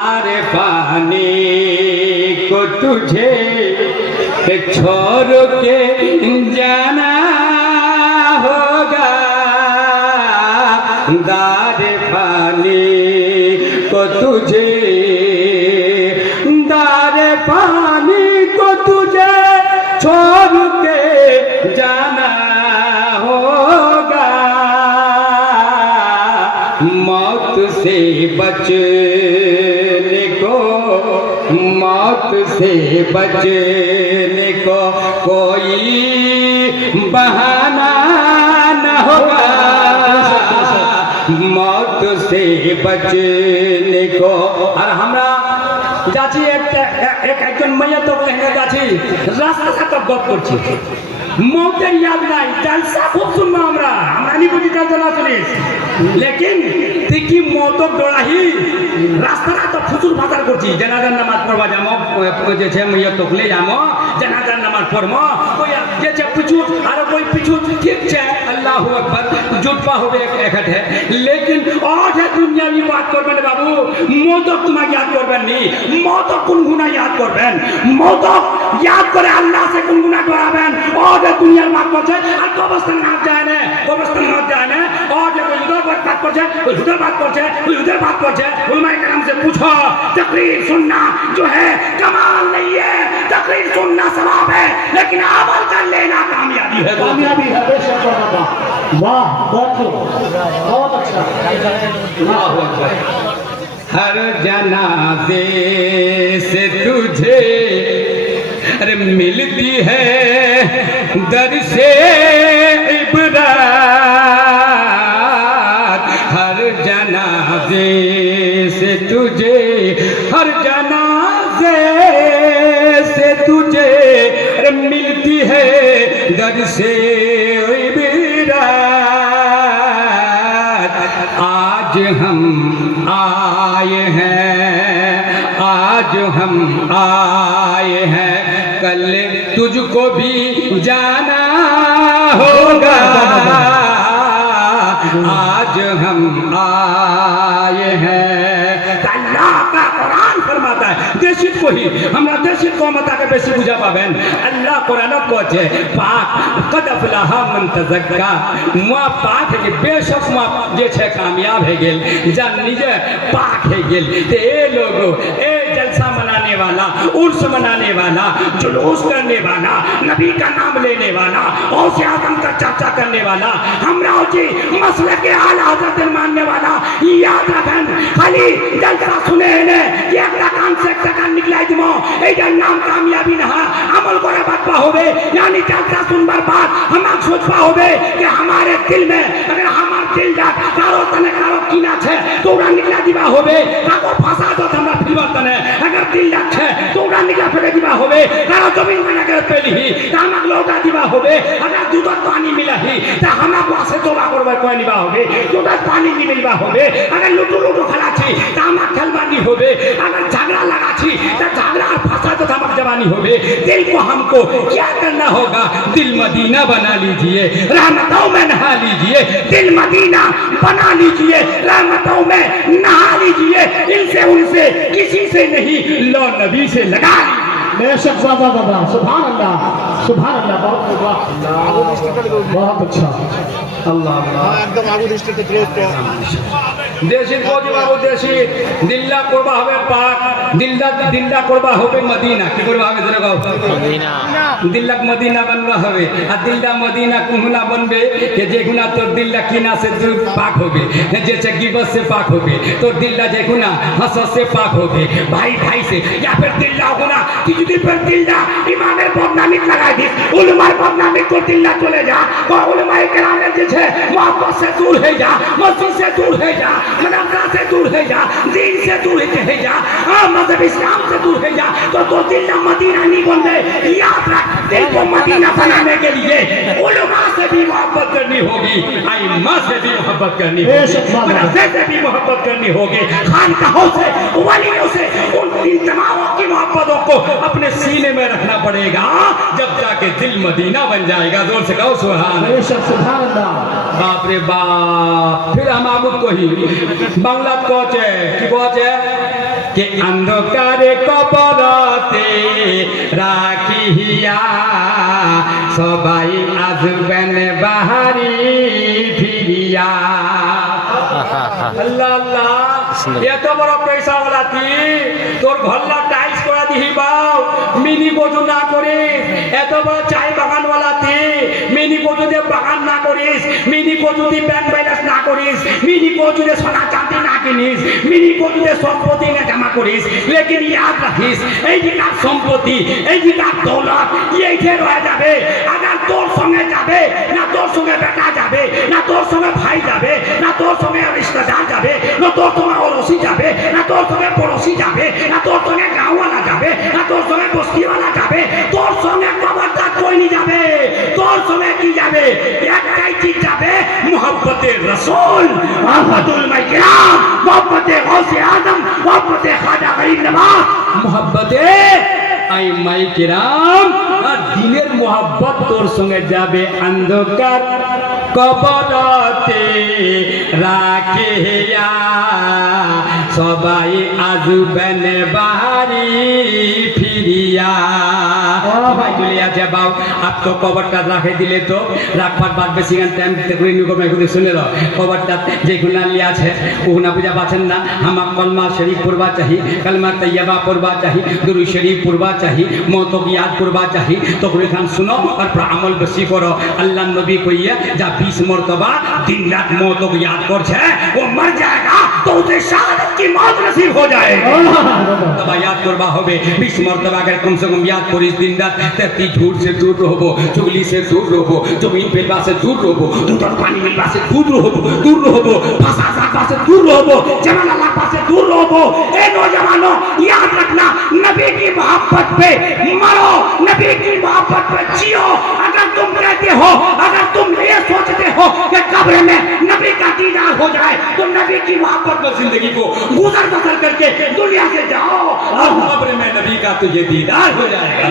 अरे पानी को तुझे छोड़ के जाना होगा, दारे पानी को तुझे, दारे पानी को तुझे छोड़ के जाना होगा, मौत से बचने को, मौत से बचने को कोई बहाना न होगा, मौत से बचने को। और हमरा যাচ্ছি একজন মাইয়া তো এখানে যাচ্ছি রাস্তা সাথে গপ করছি মৌতের ইয়াদ নাই জলসা খুব শুনবো আমরা নি বুঝি জলসা না শুনিস লেকিন তুই কি মৌত ডরাহি রাস্তাটা তো ফুচুর ফাতার করছি জানাজার নামাজ পড়বা যামো যে মাইয়া তোকলে যামো জানাজার নামাজ পড়মো কই যে পিছু আর কই পিছু ঠিক আছে আল্লাহু আকবার जुटपा हो एक है लेकिन और है दुनियावी बात करबेन बाबू मौतक तुम्हें याद करबेन नहीं मौतक गुनगुना याद करबेन मौतक याद करे अल्लाह से गुनगुना कराबेन और है दुनिया बात करछे और कब्रिस्तान ना जाए ने कब्रिस्तान ना जाए ने और जो उधर बात करछे उधर बात करछे उधर बात करछे उलमाए करम से पूछो तकरीर सुनना जो है कमाल नहीं है तकरीर सुनना सवाब है लेकिन अमल कर लेना कामयाबी है बेशक वाह बहुत अच्छा हर जनाजे से तुझे अरे मिलती है दर से इबरात, हर जनाजे से तुझे, हर जनाजे से तुझे अरे मिलती है दर से इबरात। आज हम आए हैं, आज हम आए हैं, कल तुझको भी जाना होगा, आज हम आए हैं। अल्लाह का कुरान फरमाता है देशित को ही हमरा देशित को मता के बेसी बुझा पाबेन अल्लाह कुरान को छे पाक कद अफलाह मन तज़क्का मुआ पाक है कि बेशक मुआ जे छे कामयाब है गेल जन निजे पाक है गेल ते ए लोगो ए जलसा मनाने वाला उर्स मनाने वाला जुलूस करने वाला नबी का नाम लेने वाला औसे आदम का चर्चा करने वाला हमरा जी मसले के आला हजरत मानने वाला याद रखन खाली जलसा सुने ने एक कान से एक कान निकलाई दिमो एटार नाम कामयाबी ना अमल करे बातपा होबे यानी जलसा सुनबार बाद हम सोचपा होबे कि हमारे दिल में अगर हमार दिल दा कारो तने कारो किना छे तो ओरा निकला दिबा होबे काको फसा दो हमरा फिल्म तने अगर दिल दा छे तो ओरा निकला फेरे दिबा होबे कारो जमीन में अगर पेली ही तामक लौटा दिबा होबे अगर दूध पानी मिला ही त हमरा पासे तोबा करबा कोई निबा होबे दूध पानी नि मिलबा होबे अगर लुटू लुटू खला छी तामक खेलबानी होबे अगर झगड़ा लगा छी त झगड़ा फसा तो तामक जवानी होबे दिल को हमको क्या करना होगा दिल मदीना बना लीजिए रहमतों में नहा लीजिए दिल मदीना बना लीजिए रहमतों में नहा लीजिए इनसे उनसे किसी से नहीं लो नबी से लगा लीजिए बेशक बाबा सुभान अल्लाह बहुत अच्छा अल्लाह একদম আগু দৃষ্টিতে গ্রোথ দেশি কোজি বাবু দেশি দিল্লা করবা হবে পাক দিল্লা করবা হবে মদিনা কি করবা হবে জেনে গাও মদিনা দিল্লাক মদিনা বানবা হবে আর দিল্লা মদিনা কুহুনা बनबे कि जेगुना तो दिल्ला किना से पाक होबे जैसे गिबत से पाक होबे तो दिल्ला जेगुना हसद से पाक होबे भाई भाई से या फिर दिल्ला गुना कि যদি पर दिल्ला इमामेर बदनामी लगाई दी उलमार बदनामी तो दिल्ला चले जा और उलमाए करामेर जे छे मोहब्बत से दूर है जा मस्जिद से दूर है जा मदरसा से दूर है जा दीन से दूर है जा मजहब इस्लाम से दूर है जा तो दिल्ला मदीना नहीं बन गए याद रख दिल को मदीना बनाने के लिए उलमा से भी मोहब्बत करनी होगी आइम्मा से भी मोहब्बत करनी होगी मदरसे से भी मोहब्बत करनी होगी खानकाहों से वलियों से उन तमामों की मोहब्बतों को अपने सीने में रखना पड़ेगा जब जाके दिल मदीना बन जाएगा जोर से कहो सुभान अल्लाह बाप रे बाप फिर हम आगुत को ही बांग्ला कोचे की कोचे কে অন্ধকারে কবরতে রাখিয়া সবাই আসবেন বাহারি ফিরিয়া। আল্লাহ আল্লাহ, এত বড় পয়সা ওলা তোর ঘরলা টাইলস করা দিহি বাউ মিনি বজু না করিস, এত বড় চাই বাগান ওলা মিনি বজু দিয়ে বাগান না করিস, মিনি বজু দিয়ে ব্যাংক ব্যালেন্স না করিস, মিনি বজু দিয়ে সোনা চাঁদি না কিনিস, মিনি বজু দিয়ে সম্পত্তি না জমা করিস, লেকিন ইয়াদ রাখিস এই যে কার সম্পত্তি, এই যে কার দৌলত এইটা রয়ে যাবে। আগার তোর সঙ্গে যাবে না, তোর সঙ্গে বেটা যাবে না, তোর সঙ্গে ভাই যাবে না, তোর সঙ্গে রিশতেদার যাবে না, তোর সঙ্গে অরসি যাবে না, তোর সঙ্গে পড়োশি যাবে না, তোর সঙ্গে গাঁওয়ালা যাবে না, তোর সঙ্গে বস্তিওয়ালা যাবে, তোর সঙ্গে খবরদার কইনি যাবে, তোর সঙ্গে কি যাবে? একটাই চিজ যাবে, মুহাব্বতে রাসূল, মুহাব্বতুল মাইকিরাম, মুহাব্বতে গাউসে আজম, মুহাব্বতে খাজা গরিব নওয়াজ, মুহাব্বতে আই মাইকিরাম। আর দিনের মুহাব্বত তোর সঙ্গে যাবে অন্ধকার কবরতে রাখিয়া সবাই আসবেন বাহারি ফিরিয়া। সবাই চলে আছে বাউ, আর তো কবরটা রাখে দিলে তো রাখবার বাদ বেশি টাইম শুনে লো কবরটা যে গুণালি আছে ওগুনা বুঝা পাচ্ছেন না। আমার কলমা শরীফ পড়বা চাহি, কলমা তৈয়বা পড়বা চাহি, দুরূদ শরীফ পড়বা চাহি, মौत की याद করবা চাহি। তো খান শুনো আর আমল বেশি করো। আল্লাহ নবী কইয়া যা 20 मरतबा दिन रात मौत को याद करছে वो मर जाएगा तो उसे शहादत की मौत नसीब हो जाएगी। तब याद करवा হবে 20 मरतबा अगर कम से कम याद करिस दिन रात, तेती झूठ से दूर रहो, चुगली से दूर रहो, जमीन पेलवा से दूर रहो, दूधर पानी मिलवा से दूर रहो, फसा साका से दूर रहो, जमाल अल्लाह से दूर रहो। ए नौजवानों याद रखना, नबी की मोहब्बत पे मरो, नबी की मोहब्बत पे जियो। अगर तुम कहते हो, अगर तुम ये सोचते हो कि कब्र में नबी का दीदार हो जाए तो नबी की मोहब्बत में जिंदगी को गुजर बसर करके दुनिया से जाओ और कब्र में नबी का तुझे दीदार हो जाएगा।